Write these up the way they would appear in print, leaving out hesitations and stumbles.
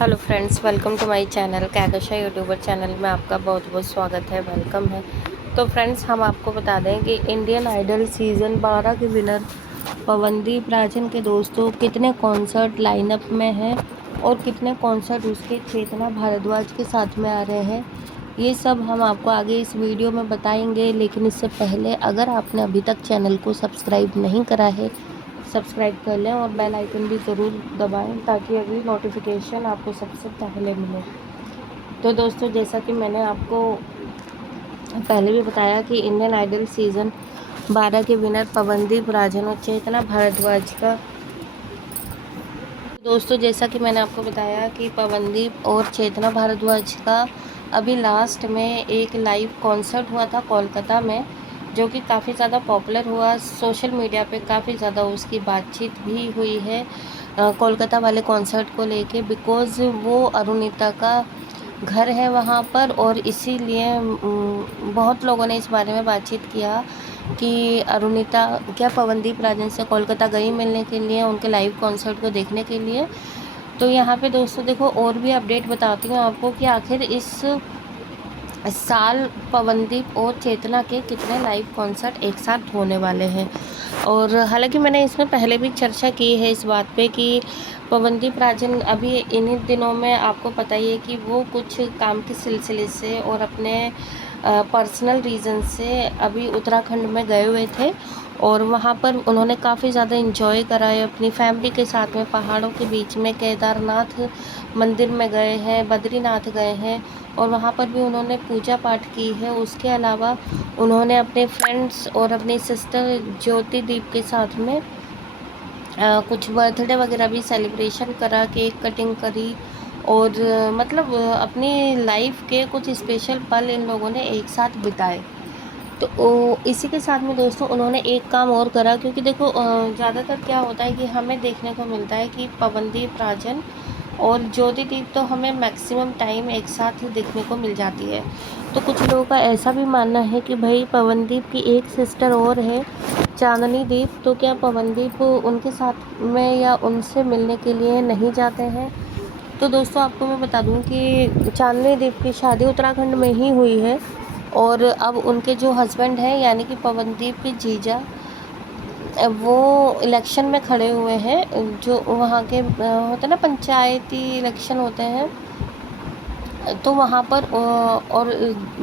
Hello friends, welcome to my channel कैगशा YouTuber channel में आपका बहुत बहुत स्वागत है, वेलकम है। तो फ्रेंड्स, हम आपको बता दें कि इंडियन आइडल सीज़न 12 के विनर पवनदीप राजन के दोस्तों कितने कॉन्सर्ट लाइनअप में हैं और कितने कॉन्सर्ट उसके चेतना भारद्वाज के साथ में आ रहे हैं, ये सब हम आपको आगे इस वीडियो में बताएंगे। लेकिन इससे पहले अगर आपने अभी तक चैनल को सब्सक्राइब नहीं करा है, सब्सक्राइब कर लें और बेल आइकन भी ज़रूर दबाएं ताकि अगली नोटिफिकेशन आपको सबसे पहले मिले। तो दोस्तों, जैसा कि मैंने आपको पहले भी बताया कि इंडियन आइडल सीज़न 12 के विनर पवनदीप राजन और चेतना भारद्वाज का दोस्तों जैसा कि मैंने आपको बताया कि पवनदीप और चेतना भारद्वाज का अभी लास्ट में एक लाइव कॉन्सर्ट हुआ था कोलकाता में, जो कि काफ़ी ज़्यादा पॉपुलर हुआ। सोशल मीडिया पे काफ़ी ज़्यादा उसकी बातचीत भी हुई है कोलकाता वाले कॉन्सर्ट को लेके, बिकॉज़ वो अरुणिता का घर है वहाँ पर, और इसीलिए बहुत लोगों ने इस बारे में बातचीत किया कि अरुणिता क्या पवनदीप राजन से कोलकाता गई मिलने के लिए, उनके लाइव कॉन्सर्ट को देखने के लिए। तो यहाँ पे दोस्तों देखो, और भी अपडेट बताती हूँ आपको कि आखिर इस साल पवनदीप और चेतना के कितने लाइव कॉन्सर्ट एक साथ होने वाले हैं। और हालांकि मैंने इसमें पहले भी चर्चा की है इस बात पे कि पवनदीप राजन अभी इन्हीं दिनों में आपको पता ही है कि वो कुछ काम के सिलसिले से और अपने पर्सनल रीज़न से अभी उत्तराखंड में गए हुए थे, और वहाँ पर उन्होंने काफ़ी ज़्यादा इंजॉय करा है अपनी फैमिली के साथ में। पहाड़ों के बीच में केदारनाथ मंदिर में गए हैं, बद्रीनाथ गए हैं, और वहाँ पर भी उन्होंने पूजा पाठ की है। उसके अलावा उन्होंने अपने फ्रेंड्स और अपनी सिस्टर ज्योति दीप के साथ में कुछ बर्थडे वगैरह भी सेलिब्रेशन करा, केक कटिंग करी, और मतलब अपनी लाइफ के कुछ स्पेशल पल इन लोगों ने एक साथ बिताए। तो इसी के साथ में दोस्तों उन्होंने एक काम और करा, क्योंकि देखो ज़्यादातर क्या होता है कि हमें देखने को मिलता है कि पवनदीप राजन और ज्योतिदीप तो हमें मैक्सिमम टाइम एक साथ ही देखने को मिल जाती है। तो कुछ लोगों का ऐसा भी मानना है कि भाई पवनदीप की एक सिस्टर और है चांदनी दीप, तो क्या पवनदीप उनके साथ में या उनसे मिलने के लिए नहीं जाते हैं। तो दोस्तों आपको मैं बता दूं कि चांदनी दीप की शादी उत्तराखंड में ही हुई है, और अब उनके जो हस्बैंड हैं यानी कि पवनदीप के जीजा, वो इलेक्शन में खड़े हुए हैं, जो वहाँ के होते हैं ना पंचायती इलेक्शन होते हैं। तो वहाँ पर और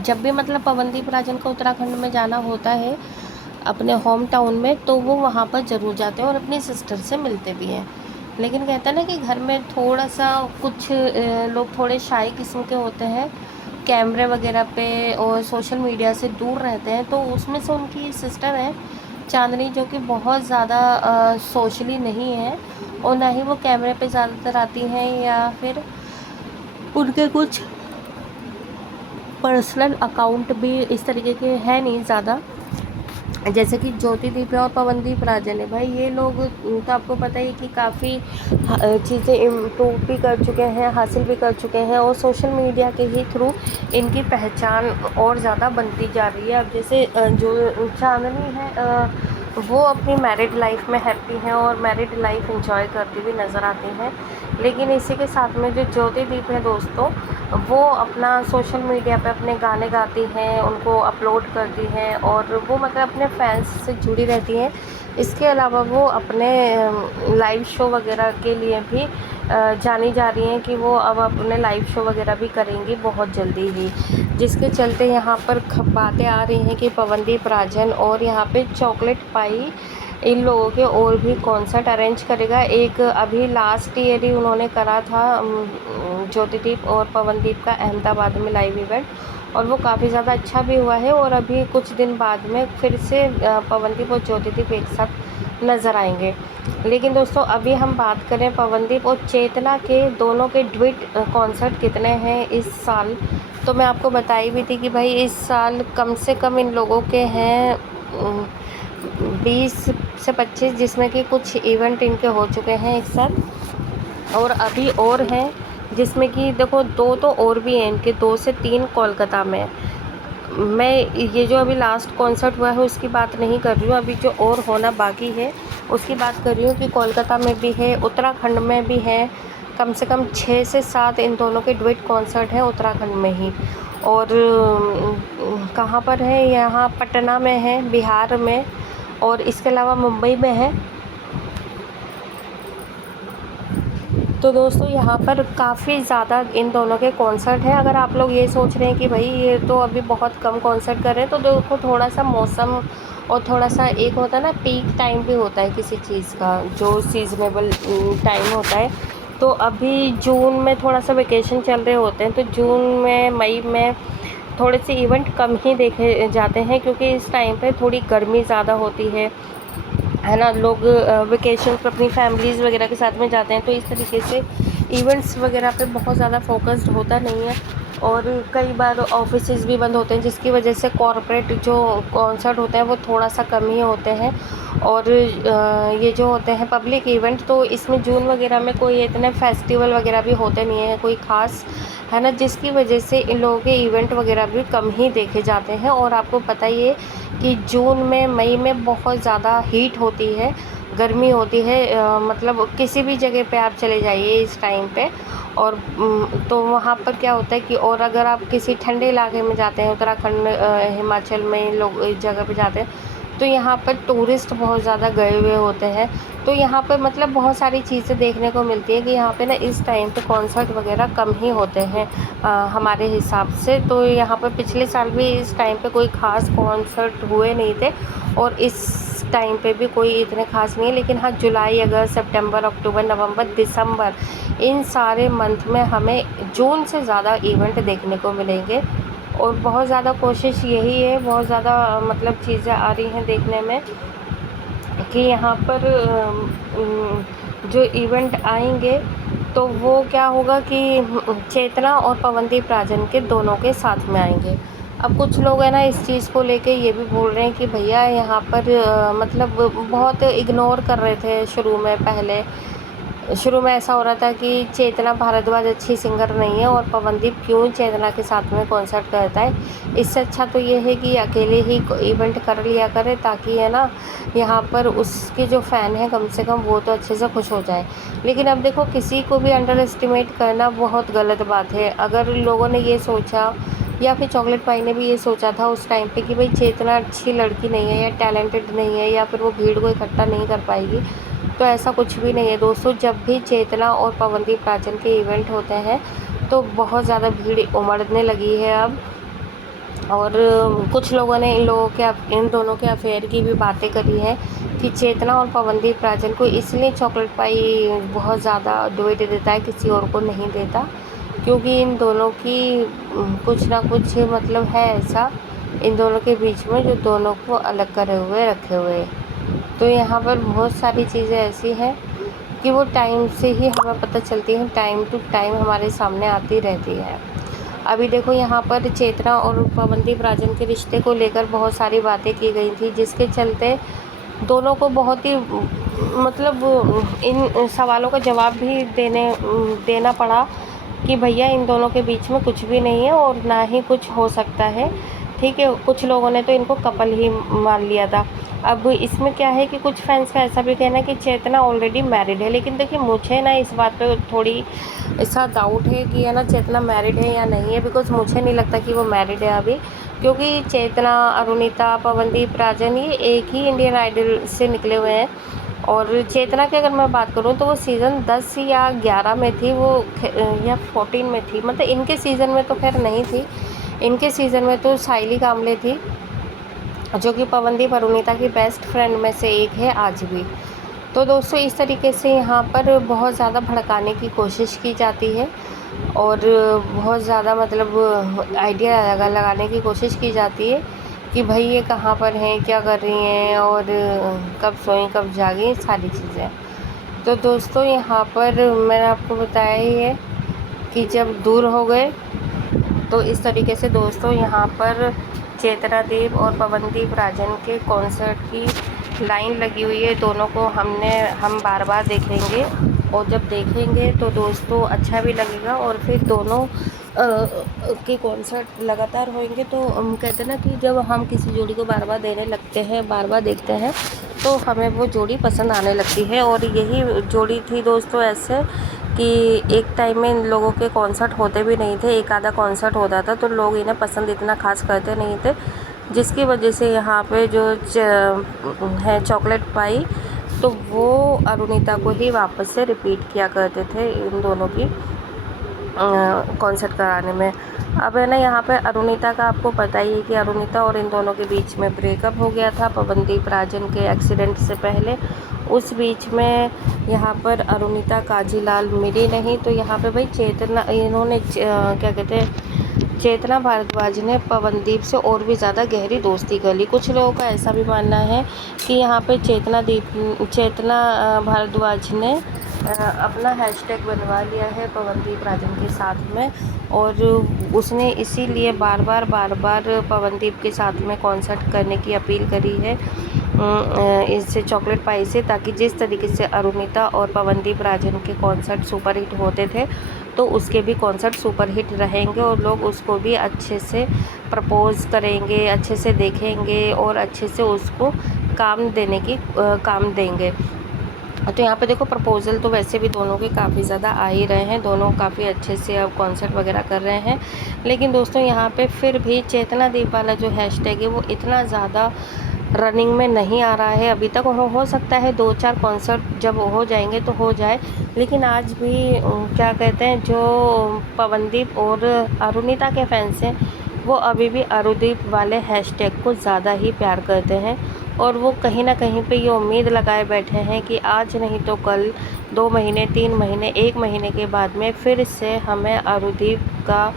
जब भी मतलब पवनदीप राजन को उत्तराखंड में जाना होता है अपने होम टाउन में, तो वो वहाँ पर ज़रूर जाते हैं और अपनी सिस्टर से मिलते भी हैं। लेकिन कहते हैं ना कि घर में थोड़ा सा कुछ लोग थोड़े शाय किस्म के होते हैं, कैमरे वगैरह पे और सोशल मीडिया से दूर रहते हैं। तो उसमें से उनकी सिस्टर है चांदनी, जो कि बहुत ज़्यादा सोशली नहीं है, और ना ही वो कैमरे पे ज़्यादातर आती हैं, या फिर उनके कुछ पर्सनल अकाउंट भी इस तरीके के हैं नहीं ज़्यादा, जैसे कि ज्योतिदीप है और पवनदीप राजन है। भाई ये लोग तो आपको पता ही कि काफ़ी चीज़ें इम्प्रूव भी कर चुके हैं, हासिल भी कर चुके हैं, और सोशल मीडिया के ही थ्रू इनकी पहचान और ज़्यादा बनती जा रही है। अब जैसे जो चांदनी है वो अपनी मैरिड लाइफ में हैप्पी हैं और मैरिड लाइफ एंजॉय करती हुई नज़र आती हैं। लेकिन इसी के साथ में जो ज्योतिदीप है दोस्तों, वो अपना सोशल मीडिया पे अपने गाने गाती हैं, उनको अपलोड करती हैं, और वो मतलब अपने फैंस से जुड़ी रहती हैं। इसके अलावा वो अपने लाइव शो वगैरह के लिए भी जानी जा रही हैं कि वो अब अपने लाइव शो वगैरह भी करेंगी बहुत जल्दी ही, जिसके चलते यहाँ पर बातें आ रही हैं कि पवनदीप राजन और यहाँ पे चॉकलेट पाई इन लोगों के और भी कॉन्सर्ट अरेंज करेगा। एक अभी लास्ट ईयर ही उन्होंने करा था ज्योतिदीप और पवनदीप का अहमदाबाद में लाइव इवेंट, और वो काफ़ी ज़्यादा अच्छा भी हुआ है। और अभी कुछ दिन बाद में फिर से पवनदीप और ज्योतिदीप एक साथ नज़र आएंगे। लेकिन दोस्तों अभी हम बात करें पवनदीप और चेतना के दोनों के ड्यूट कॉन्सर्ट कितने हैं इस साल, तो मैं आपको बताई भी थी कि भाई इस साल कम से कम इन लोगों के हैं 20 से 25, जिसमें कि कुछ इवेंट इनके हो चुके हैं एक साथ, और अभी और हैं जिसमें कि देखो 2 तो और भी हैं इनके, 2 से 3 कोलकाता में। मैं ये जो अभी लास्ट कॉन्सर्ट हुआ है उसकी बात नहीं कर रही हूँ, अभी जो और होना बाकी है उसकी बात कर रही हूँ कि कोलकाता में भी है, उत्तराखंड में भी है, कम से कम 6 से 7 इन दोनों के डुएट कॉन्सर्ट हैं उत्तराखंड में ही। और कहाँ पर है, यहाँ पटना में है, बिहार में, और इसके अलावा मुंबई में है। तो दोस्तों यहाँ पर काफ़ी ज़्यादा इन दोनों के कॉन्सर्ट हैं। अगर आप लोग ये सोच रहे हैं कि भाई ये तो अभी बहुत कम कॉन्सर्ट कर रहे हैं, तो देखो थोड़ा सा मौसम और थोड़ा सा एक होता है ना, पीक टाइम भी होता है किसी चीज़ का, जो सीजनेबल टाइम होता है। तो अभी जून में थोड़ा सा वेकेशन चल रहे होते हैं, तो जून में मई में थोड़े से इवेंट कम ही देखे जाते हैं, क्योंकि इस टाइम पे थोड़ी गर्मी ज़्यादा होती है ना। लोग वेकेशन पर अपनी फैमिलीज़ वगैरह के साथ में जाते हैं, तो इस तरीके से इवेंट्स वगैरह पे बहुत ज़्यादा फोकस्ड होता नहीं है। और कई बार ऑफिसेज भी बंद होते हैं, जिसकी वजह से कॉरपोरेट जो कॉन्सर्ट होते हैं वो थोड़ा सा कम ही होते हैं। और ये जो होते हैं पब्लिक इवेंट, तो इसमें जून वगैरह में कोई इतने फेस्टिवल वगैरह भी होते नहीं हैं कोई ख़ास, है ना, जिसकी वजह से इन लोगों के इवेंट वगैरह भी कम ही देखे जाते हैं। और आपको पता ही है कि जून में मई में बहुत ज़्यादा हीट होती है, गर्मी होती है, मतलब किसी भी जगह पे आप चले जाइए इस टाइम पे। और तो वहाँ पर क्या होता है कि, और अगर आप किसी ठंडे इलाके में जाते हैं, उत्तराखंड हिमाचल में लोग इस जगह पे जाते हैं, तो यहाँ पर टूरिस्ट बहुत ज़्यादा गए हुए होते हैं। तो यहाँ पर मतलब बहुत सारी चीज़ें देखने को मिलती है कि यहाँ पे ना इस टाइम पे कॉन्सर्ट वगैरह कम ही होते हैं हमारे हिसाब से। तो यहाँ पर पिछले साल भी इस टाइम पे कोई ख़ास कॉन्सर्ट हुए नहीं थे, और इस टाइम पे भी कोई इतने ख़ास नहीं है। लेकिन हाँ, जुलाई, अगस्त, सितंबर, अक्टूबर, नवंबर, दिसंबर, इन सारे मंथ में हमें जून से ज़्यादा इवेंट देखने को मिलेंगे। और बहुत ज़्यादा कोशिश यही है, बहुत ज़्यादा मतलब चीज़ें आ रही हैं देखने में कि यहाँ पर जो इवेंट आएंगे तो वो क्या होगा कि चेतना और पवनदीप राजन के दोनों के साथ में आएंगे। अब कुछ लोग है ना इस चीज़ को लेके ये भी बोल रहे हैं कि भैया यहाँ पर मतलब बहुत इग्नोर कर रहे थे शुरू में। पहले शुरू में ऐसा हो रहा था कि चेतना भारद्वाज अच्छी सिंगर नहीं है, और पवनदीप क्यों चेतना के साथ में कॉन्सर्ट करता है। इससे अच्छा तो ये है कि अकेले ही इवेंट कर लिया करे, ताकि है ना यहाँ पर उसके जो फ़ैन हैं कम से कम वो तो अच्छे से खुश हो जाए। लेकिन अब देखो, किसी को भी अंडर एस्टिमेट करना बहुत गलत बात है। अगर लोगों ने ये सोचा, या फिर चॉकलेट पाई ने भी ये सोचा था उस टाइम पे कि भाई चेतना अच्छी लड़की नहीं है, या टैलेंटेड नहीं है, या फिर वो भीड़ को इकट्ठा नहीं कर पाएगी, तो ऐसा कुछ भी नहीं है दोस्तों। जब भी चेतना और पवनदीप राजन के इवेंट होते हैं तो बहुत ज़्यादा भीड़ उमड़ने लगी है अब। और कुछ लोगों ने इन दोनों के अफेयर की भी बातें करी हैं कि चेतना और पवनदीप राजन को इसलिए चॉकलेट पाई बहुत ज़्यादा डुएट देता है, किसी और को नहीं देता, क्योंकि इन दोनों की कुछ ना कुछ मतलब है ऐसा इन दोनों के बीच में, जो दोनों को अलग करे हुए रखे हुए। तो यहाँ पर बहुत सारी चीज़ें ऐसी हैं कि वो टाइम से ही हमें पता चलती है, टाइम टू टाइम हमारे सामने आती रहती है। अभी देखो यहाँ पर चेतना और पवनदीप राजन के रिश्ते को लेकर बहुत सारी बातें की गई थी, जिसके चलते दोनों को बहुत ही मतलब इन सवालों का जवाब भी देना पड़ा कि भैया इन दोनों के बीच में कुछ भी नहीं है और ना ही कुछ हो सकता है। ठीक है, कुछ लोगों ने तो इनको कपल ही मान लिया था। अब इसमें क्या है कि कुछ फैंस का ऐसा भी कहना है कि चेतना ऑलरेडी मैरिड है। लेकिन देखिए, मुझे ना इस बात पे थोड़ी ऐसा डाउट है कि है ना चेतना मैरिड है या नहीं है, बिकॉज मुझे नहीं लगता कि वो मैरिड है अभी। क्योंकि चेतना, अरुणिता, पवनदीप राजन ये एक ही इंडियन आइडल से निकले हुए हैं। और चेतना की अगर मैं बात करूँ तो वो सीज़न 10 या 11 में थी, वो या 14 में थी, मतलब इनके सीज़न में तो खैर नहीं थी। इनके सीज़न में तो साइली कामले थी, जो कि पवनदीप अरुणिता की बेस्ट फ्रेंड में से एक है आज भी। तो दोस्तों, इस तरीके से यहाँ पर बहुत ज़्यादा भड़काने की कोशिश की जाती है, और बहुत ज़्यादा मतलब आइडिया लगाने की कोशिश की जाती है कि भाई ये कहाँ पर हैं, क्या कर रही हैं, और कब सोई कब जागी, सारी चीज़ें। तो दोस्तों, यहाँ पर मैंने आपको बताया ही है कि जब दूर हो गए, तो इस तरीके से दोस्तों यहाँ पर चेतना देव और पवनदीप राजन के कॉन्सर्ट की लाइन लगी हुई है। दोनों को हम बार बार देखेंगे, और जब देखेंगे तो दोस्तों अच्छा भी लगेगा। और फिर दोनों के कॉन्सर्ट लगातार होंगे, तो हम कहते हैं ना कि जब हम किसी जोड़ी को बार बार देने लगते हैं, बार बार देखते हैं, तो हमें वो जोड़ी पसंद आने लगती है। और यही जोड़ी थी दोस्तों ऐसे कि एक टाइम में इन लोगों के कॉन्सर्ट होते भी नहीं थे, एक आधा कॉन्सर्ट होता था तो लोग इन्हें पसंद इतना खास करते नहीं थे, जिसकी वजह से यहाँ पे जो है चॉकलेट पाई तो वो अरुणिता को ही वापस से रिपीट किया करते थे इन दोनों की कॉन्सर्ट कराने में। अब है ना यहाँ पे अरुणिता का आपको पता ही है कि अरुणिता और इन दोनों के बीच में ब्रेकअप हो गया था पवनदीप राजन के एक्सीडेंट से पहले। उस बीच में यहाँ पर अरुणिता काजीलाल मिली नहीं, तो यहाँ पे भाई चेतना इन्होंने क्या कहते हैं चेतना भारद्वाज ने पवनदीप से और भी ज़्यादा गहरी दोस्ती कर ली। कुछ लोगों का ऐसा भी मानना है कि यहाँ पे चेतना भारद्वाज ने अपना हैशटैग बनवा लिया है पवनदीप राजन के साथ में, और उसने इसीलिए बार बार पवनदीप के साथ में कॉन्सर्ट करने की अपील करी है इससे चॉकलेट पाई से, ताकि जिस तरीके से अरुणिता और पवनदीप राजन के कॉन्सर्ट सुपरहिट होते थे तो उसके भी कॉन्सर्ट सुपरहिट रहेंगे और लोग उसको भी अच्छे से प्रपोज़ करेंगे, अच्छे से देखेंगे और अच्छे से उसको काम देंगे। तो यहाँ पे देखो प्रपोज़ल तो वैसे भी दोनों के काफ़ी ज़्यादा आ ही रहे हैं, दोनों काफ़ी अच्छे से अब कॉन्सर्ट वगैरह कर रहे हैं। लेकिन दोस्तों यहाँ पे फिर भी चेतना दीप वाला जो हैशटैग है वो इतना ज़्यादा रनिंग में नहीं आ रहा है अभी तक। हो सकता है 2-4 कॉन्सर्ट जब हो जाएंगे तो हो जाए, लेकिन आज भी क्या कहते हैं जो पवनदीप और अरुणिता के फैंस हैं वो अभी भी अरुदीप वाले हैशटैग को ज़्यादा ही प्यार करते हैं, और वो कहीं ना कहीं पे ये उम्मीद लगाए बैठे हैं कि आज नहीं तो कल 2 महीने 3 महीने 1 महीने के बाद में फिर से हमें अरुदीप का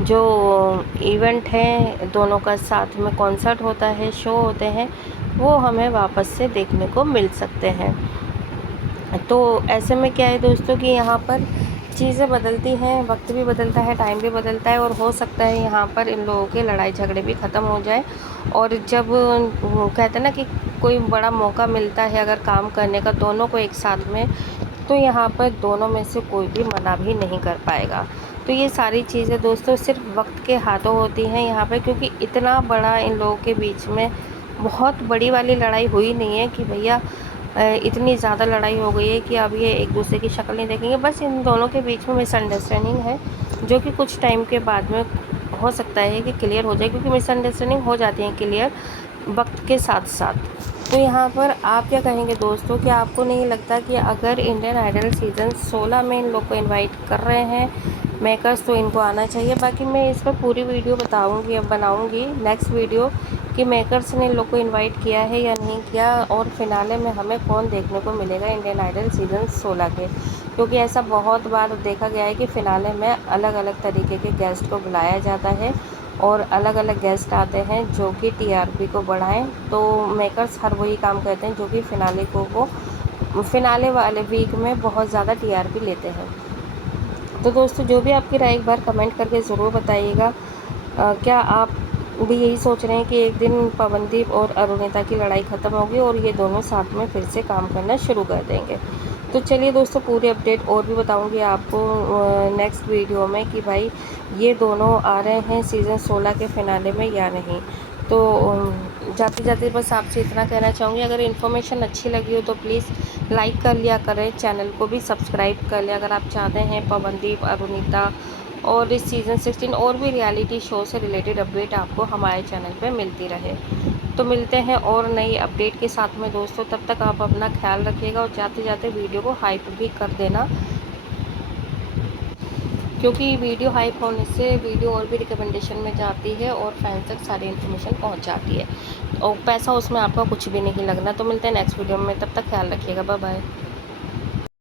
जो इवेंट है दोनों का साथ में कॉन्सर्ट होता है, शो होते हैं, वो हमें वापस से देखने को मिल सकते हैं। तो ऐसे में क्या है दोस्तों कि यहाँ पर चीज़ें बदलती हैं, वक्त भी बदलता है, टाइम भी बदलता है, और हो सकता है यहाँ पर इन लोगों के लड़ाई झगड़े भी ख़त्म हो जाए। और जब कहते हैं ना कि कोई बड़ा मौका मिलता है अगर काम करने का दोनों को एक साथ में, तो यहाँ पर दोनों में से कोई भी मना भी नहीं कर पाएगा। तो ये सारी चीज़ें दोस्तों सिर्फ वक्त के हाथों होती हैं यहाँ पे, क्योंकि इतना बड़ा इन लोगों के बीच में बहुत बड़ी वाली लड़ाई हुई नहीं है कि भैया इतनी ज़्यादा लड़ाई हो गई है कि अब ये एक दूसरे की शक्ल नहीं देखेंगे। बस इन दोनों के बीच में मिसअंडरस्टैंडिंग है जो कि कुछ टाइम के बाद में हो सकता है कि क्लियर हो जाए, क्योंकि मिसअंडरस्टैंडिंग हो जाती है क्लियर वक्त के साथ साथ। तो यहाँ पर आप क्या कहेंगे दोस्तों कि आपको नहीं लगता कि अगर इंडियन आइडल सीज़न 16 में इन लोग को इनवाइट कर रहे हैं मेकर्स तो इनको आना चाहिए? बाकी मैं इस पर पूरी वीडियो बताऊंगी, अब बनाऊंगी नेक्स्ट वीडियो कि मेकर्स ने इन लोग को इनवाइट किया है या नहीं किया, और फिनाले में हमें कौन देखने को मिलेगा इंडियन आइडल सीज़न 16 के। क्योंकि ऐसा बहुत बार देखा गया है कि फ़िनाले में अलग अलग तरीके के गेस्ट को बुलाया जाता है और अलग अलग गेस्ट आते हैं जो कि टीआरपी को बढ़ाएं। तो मेकर्स हर वही काम करते हैं जो कि फ़िनाले को वो फ़िनाले वाले वीक में बहुत ज़्यादा टीआरपी लेते हैं। तो दोस्तों जो भी आपकी राय एक बार कमेंट करके ज़रूर बताइएगा। क्या आप भी यही सोच रहे हैं कि एक दिन पवनदीप और अरुणिता की लड़ाई ख़त्म होगी और ये दोनों साथ में फिर से काम करना शुरू कर देंगे? तो चलिए दोस्तों पूरी अपडेट और भी बताऊंगी आपको नेक्स्ट वीडियो में कि भाई ये दोनों आ रहे हैं सीज़न 16 के फिनाले में या नहीं। तो जाते जाते बस आपसे इतना कहना चाहूँगी, अगर इन्फॉर्मेशन अच्छी लगी हो तो प्लीज़ लाइक कर लिया करें, चैनल को भी सब्सक्राइब कर लिया अगर आप चाहते हैं पवनदीप अरुणिता और इस सीज़न 16 और भी रियलिटी शो से रिलेटेड अपडेट आपको हमारे चैनल पे मिलती रहे। तो मिलते हैं और नई अपडेट के साथ में दोस्तों, तब तक आप अपना ख्याल रखिएगा और जाते जाते वीडियो को हाइप भी कर देना, क्योंकि वीडियो हाइप होने से वीडियो और भी रिकमेंडेशन में जाती है और फैंस तक सारी इन्फॉर्मेशन पहुंच जाती है और पैसा उसमें आपका कुछ भी नहीं लगना। तो मिलते हैं नेक्स्ट वीडियो में, तब तक ख्याल रखिएगा, बाय बाय।